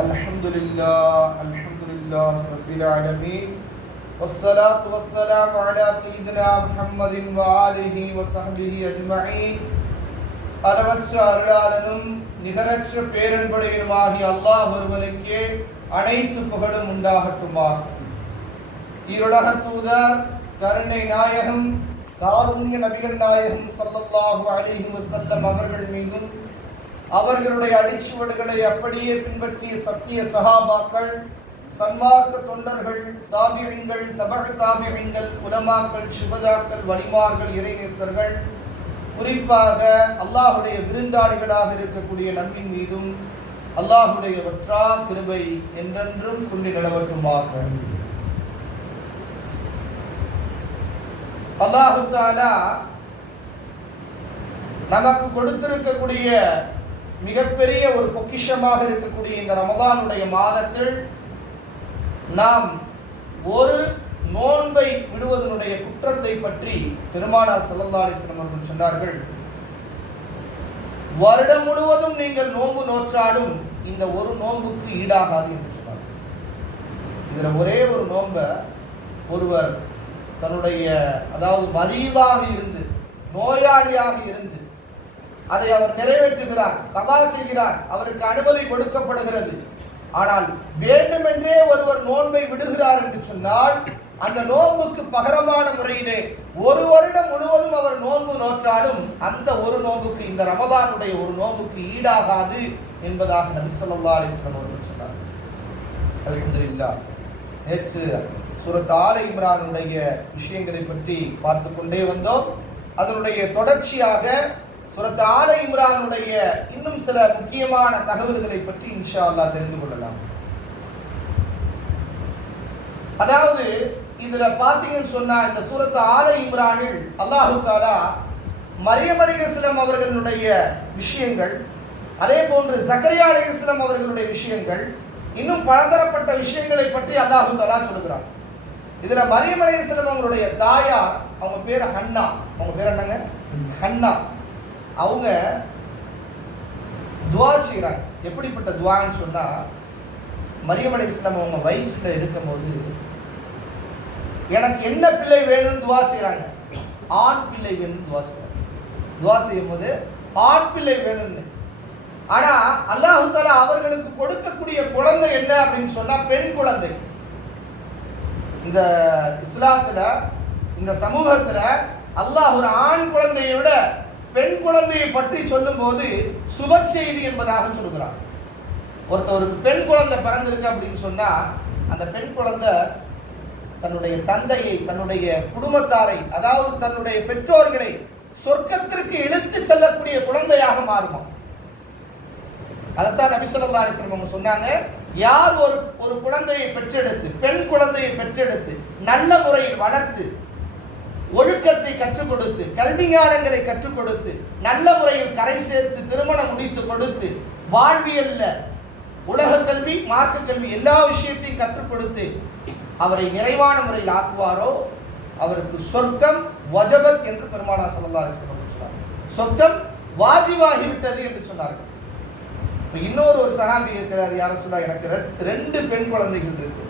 அல்ஹம்துலில்லாஹ் ரப்பில் ஆலமீன் வஸ்ஸலாத்து வஸ்ஸலாமு அலா சய்யிதினா முஹம்மதின் வ ஆலிஹி வ ஸஹ்பிஹி அஜ்மஈன். அளவற்ற அருளாளனும் நிகரற்ற பேரன்புடையனுமாகிய அல்லாஹ் ஒருவனுக்கே அனைத்து புகழும் உண்டாகட்டுமாக. ஈருலக தூதர் கருணை நாயகம் காருண்ய நபிகள் நாயகம் ஸல்லல்லாஹு அலைஹி வஸல்லம் அவர்கள் மீதும் அவர்களுடைய அடிச்சுவடுகளை அப்படியே பின்பற்றிய சத்திய சஹாபாக்கள், சன்மார்க்க தொண்டர்கள், தாபிஈன்கள், தபஅ தாபிஈன்கள், உலமாக்கள், சுஹதாக்கள், வலிமார்கள், இறைநேசர்கள், குறிப்பாக அல்லாஹுடைய விருந்தாளிகளாக இருக்கக்கூடிய நம்மின் மீதும் அல்லாஹுடைய வற்றா கிருபை என்றென்றும் கொண்டு நிலவட்டுமாக. அல்லாஹு தஆலா நமக்கு கொடுத்திருக்கக்கூடிய மிகப்பெரிய ஒரு பொக்கிஷமாக இருக்கக்கூடிய இந்த ரமதானுடைய மாதத்தில் நாம் ஒரு நோன்பை விடுவதனுடைய குற்றத்தை பற்றி பெருமானார் ஸல்லல்லாஹு அலைஹி வஸல்லம் அவர்கள் சொன்னார்கள். வருடம் முழுவதும் நீங்கள் நோன்பு நோற்றாலும் இந்த ஒரு நோன்புக்கு ஈடாகாது என்று சொன்னார். இதுல ஒரே ஒரு நோன்பை ஒருவர் தன்னுடைய அதாவது மரீதாக இருந்து, நோயாளியாக இருந்து அதை அவர் நிறைவேற்றுகிறார், கதா செய்கிறார், அவருக்கு அனுமதி கொடுக்கப்படுகிறது. ஆனால் வேண்டுமென்றே ஒருவர் நோன்பை விடுகிறார் என்று சொன்னால் அந்த நோன்புக்கு பகரமான முறையிலே ஒரு வருடம் முழுவதும் அவர் நோன்பு நோற்றாலும் அந்த ஒரு நோன்புக்கு, இந்த ரமதானுடைய ஒரு நோன்புக்கு ஈடாகாது என்பதாக நபி ஸல்லல்லாஹு அலைஹி வஸல்லம் அவர்கள் சொன்னார். அல்ஹம்துலில்லாஹ். நேற்று சூரத் ஆல இம்ரானுடைய விஷயங்களை பற்றி பார்த்து கொண்டே வந்தோம். அதனுடைய தொடர்ச்சியாக சூரத் ஆல இம்ரானுடைய இன்னும் சில முக்கியமான தகவல்களை பற்றி இன்ஷா அல்லாஹ் தெரிந்து கொள்ளலாம். அதாவது இதுல பாத்தீங்கன்னு சொன்னா இந்த சூரத் ஆல இம்ரானில் அல்லாஹு தஆலா மரியம் அலைஹிஸ்ஸலாம் அவர்களுடைய விஷயங்கள், அதே போன்று ஜக்கரியா அலைஹிஸ்ஸலாம் அவர்களுடைய விஷயங்கள், இன்னும் பலதரப்பட்ட விஷயங்களை பற்றி அல்லாஹு தஆலா சொல்கிறார். இதுல மரியம் அலைஹிஸ்ஸலாம் அவங்களுடைய தாயார், அவங்க பேர் ஹன்னா. அவங்க பேர் என்னங்க? ஹன்னா. அவங்க துஆ செய்கிறாங்க. எப்படிப்பட்ட துஆன்னு சொன்னா, மரியம் அலைஹிஸ்ஸலாம் அவங்க வயிற்றில் இருக்கும்போது எனக்கு என்ன பிள்ளை வேணும்னு துஆ செய்கிறாங்க. ஆண் பிள்ளை வேணும்னு துஆ செய்கிறாங்க. துஆ செய்யும் போது ஆண் பிள்ளை வேணும்னு. ஆனா அல்லாஹ் தஆலா அவர்களுக்கு கொடுக்கக்கூடிய குழந்தை என்ன அப்படின்னு சொன்னா பெண் குழந்தை. இந்த இஸ்லாத்துல, இந்த சமூகத்துல அல்லாஹ் ஒரு ஆண் குழந்தையை விட பெண் குழந்தையை பற்றி சொல்லும் போது சுப செய்தி என்பதாக சொல்கிறார். ஒருத்தருக்கு பெண் குழந்தை பிறந்திருக்கு அப்படின்னு சொன்னா அந்த பெண் குழந்தை தன்னுடைய தந்தையை, தன்னுடைய குடும்பத்தாரை, அதாவது தன்னுடைய பெற்றோர்களை சொர்க்கத்திற்கு இழுத்து செல்லக்கூடிய குழந்தையாக மாறுமா. அதைத்தான் நபி ஸல்லல்லாஹு அலைஹி வஸல்லம் சொன்னாங்க. யார் ஒரு குழந்தையை பெற்றெடுத்து, பெண் குழந்தையை பெற்றெடுத்து நல்ல முறையில் வளர்த்து, ஒழுக்கத்தை கற்றுக் கொடுத்து, கல்வி ஞானங்களை கற்றுக் கொடுத்து, நல்ல முறையில் கரை சேர்த்து திருமணம் முடித்து கொடுத்து, வாழ்வியல்ல உலக கல்வி, மார்க்க கல்வி எல்லா விஷயத்தையும் கற்றுக் கொடுத்து அவரை நிறைவான முறையில் ஆக்குவாரோ அவருக்கு சொர்க்கம் வஜபத் என்று பெருமானார் ஸல்லல்லாஹு அலைஹி வஸல்லம் சொன்னார். சொர்க்கம் வாஜிபாகிவிட்டது என்று சொன்னார்கள். இன்னொரு சஹாபி இருக்கிறார். யார சொல்ல, எனக்கு 2 பெண் குழந்தைகள் இருக்கு.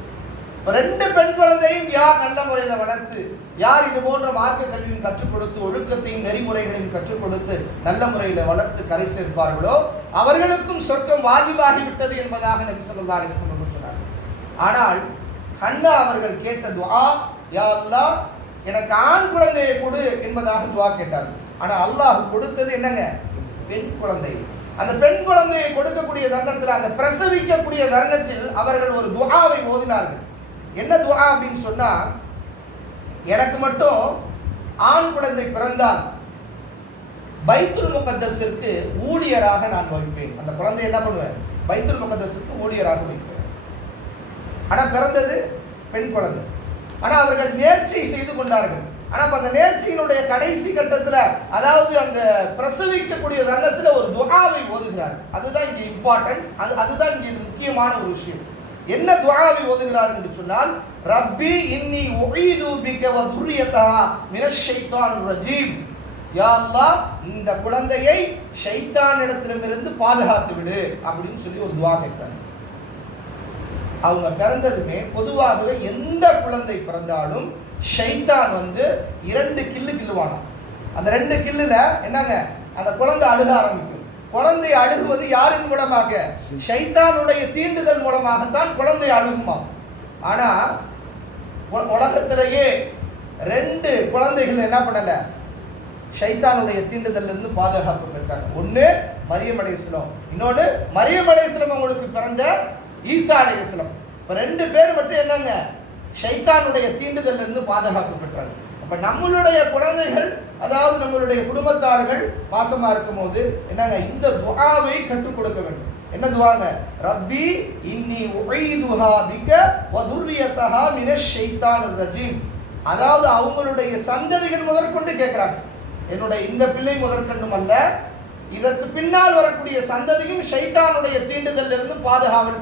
2 பெண் குழந்தையும் யார் நல்ல முறையில் வளர்த்து, யார் இது போன்ற மார்க்க கல்வியும் கற்றுக் கொடுத்து, ஒழுக்கத்தையும் நெறிமுறைகளையும் கற்றுக் கொடுத்து நல்ல முறையில் வளர்த்து கரை சேர்ப்பார்களோ அவர்களுக்கும் சொர்க்கம் வாஜிபாகிவிட்டது என்பதாக நபி ஸல்லல்லாஹு அலைஹி வஸல்லம் சொன்னார். ஆனால் ஹன்னா அவர்கள் கேட்ட துஆ, யா அல்லாஹ் எனக்கு ஆண் குழந்தையை கொடு என்பதாக துஆ கேட்டார்கள். ஆனால் அல்லாஹ் கொடுத்தது என்னங்க? பெண் குழந்தை. அந்த பெண் குழந்தையை கொடுக்கக்கூடிய தருணத்தில், அந்த பிரசவிக்கக்கூடிய தருணத்தில் அவர்கள் ஒரு துஆவை ஓதினார்கள். என்ன துஆ அப்படின்னு சொன்னா, எனக்கு மட்டும் ஆண் குழந்தை பிறந்தால் பைத்துல் முகத்தஸிற்கு ஊழியராக நான் வைப்பேன். அந்த குழந்தை என்ன பண்ணுவேன்? பைத்துல் முகத்தஸிற்கு ஊழியராக வைப்பேன். ஆனா பிறந்தது பெண் குழந்தை. ஆனா அவர்கள் நேர்ச்சை செய்து கொண்டார்கள். ஆனா அந்த நேர்ச்சியினுடைய கடைசி கட்டத்துல, அதாவது அந்த பிரசவிக்கக்கூடிய தருணத்துல ஒரு துஆவை ஓதுகிறார். அதுதான் இங்க இம்பார்ட்டன்ட். அதுதான் இங்க முக்கியமான ஒரு விஷயம். என்ன துஆவை ஓதுகிறார் என்று சொன்னால், ரப்பி இன்னி உஈது பிக வ துர்ரியதஹா மினஷ் ஷைத்தானிர் ரஜீம். யா அல்லாஹ் இந்த குழந்தையை ஷைத்தானிடத்திலிருந்து பாதுகாத்து விடு அப்படின்னு சொல்லி ஒரு துஆ கேட்கிறாங்க. அவங்க பிறந்ததுமே பொதுவாகவே எந்த குழந்தை பிறந்தாலும் ஷைத்தான் வந்து 2 கில்லு கில்லுவானாம். அந்த 2 கில்லுல என்னங்க, அந்த குழந்தை அழுக ஆரம்பிக்கும். குழந்தை அழுகுவது யாரின் மூலமாக? ஷைத்தானுடைய தீண்டுதல் மூலமாகத்தான் குழந்தை அழுகுமா. ஆனா உலகத்திலேயே 2 குழந்தைகள் என்ன பண்ணல, ஷைத்தானுடைய தீண்டுதல்ல இருந்து பாதுகாப்பு பெற்றாங்க. ஒண்ணு மரியம் அலைஹிஸ்ஸலாம், இன்னொன்னு மரியம் அலைஹிஸ்ஸலாம் அவங்களுக்கு பிறந்த ஈசா அலைஹிஸ்ஸலாம். இப்ப 2 பேர் மட்டும் என்னங்க, ஷைத்தானுடைய தீண்டுதல்ல இருந்து பாதுகாப்பு பெற்றாங்க. அப்ப நம்மளுடைய குழந்தைகள், அதாவது நம்மளுடைய குடும்பத்தார்கள் மாசமா இருக்கும் போது என்னங்க, இந்த துஆவை கற்றுக் கொடுக்க வேண்டும். என்ன துஆங்க? ரப்பி இன்னி உஈதுஹா பிக வ துர்ரியதஹா மினஷ் ஷைத்தானிர் ரஜீம். அதாவது அவங்களுடைய சந்ததிகள் முதற்கொண்டு கேட்கிறாங்க, என்னுடைய இந்த பிள்ளை முதற்கொண்டும் அல்ல, இதற்கு பின்னால் வரக்கூடிய சந்ததியும் ஷைத்தானுடைய தீண்டுதல்ல இருந்து பாதுகாவல்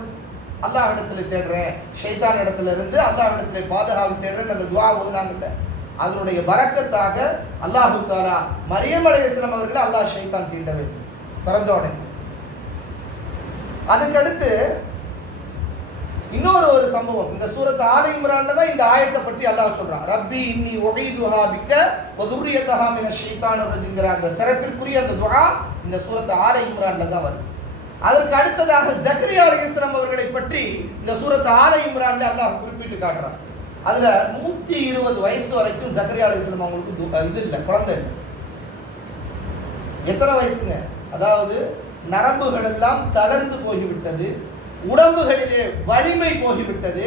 அல்லாஹ்விடத்துல தேடுறேன், ஷைத்தான் இடத்துல இருந்து அல்லாஹ்விடத்துல பாதுகாவல் தேடுறேன். அந்த துஆ ஓதுனாங்கல்ல, அதனுடைய பரக்கத்தாக அல்லாஹு தஆலா மரியம் அலைஹிஸ்ஸலாம் அவர்களை அல்லாஹ் ஷைத்தான் தீண்டவே பிறந்தோடனே. அதுக்கடுத்து இன்னொரு சம்பவம் இந்த சூரத் ஆல இம்ரான்ல தான் இந்த ஆயத்தை பற்றி அல்லாஹ் சொல்றான். ரப்பி இன்னி உஈதுஹா பிக வ துர்ரியதஹா மினஷ் ஷைத்தானிர் ரஜீம்ங்கற அந்த சிறப்பிற்குரிய அந்த துஆ இந்த சூரத் ஆல இம்ரான்ல தான் வருது. அதற்கு அடுத்ததாக ஜக்கரியா அலைஹிஸ்ஸலாம் அவர்களை பற்றி இந்த சூரத் ஆல இம்ரான்ல அல்லாஹ் குறிப்பிட்டு காட்டுறான். அதுல 120 வயசு வரைக்கும் ஜக்கரியா அலைஹிஸ்ஸலாம் அவங்களுக்கு இது இல்லை, குழந்தை இல்லை. எத்தனை வயசுங்க? அதாவது நரம்புகள் எல்லாம் தளர்ந்து போய்விட்டது, உடம்புகளிலே வலிமை போய்விட்டது.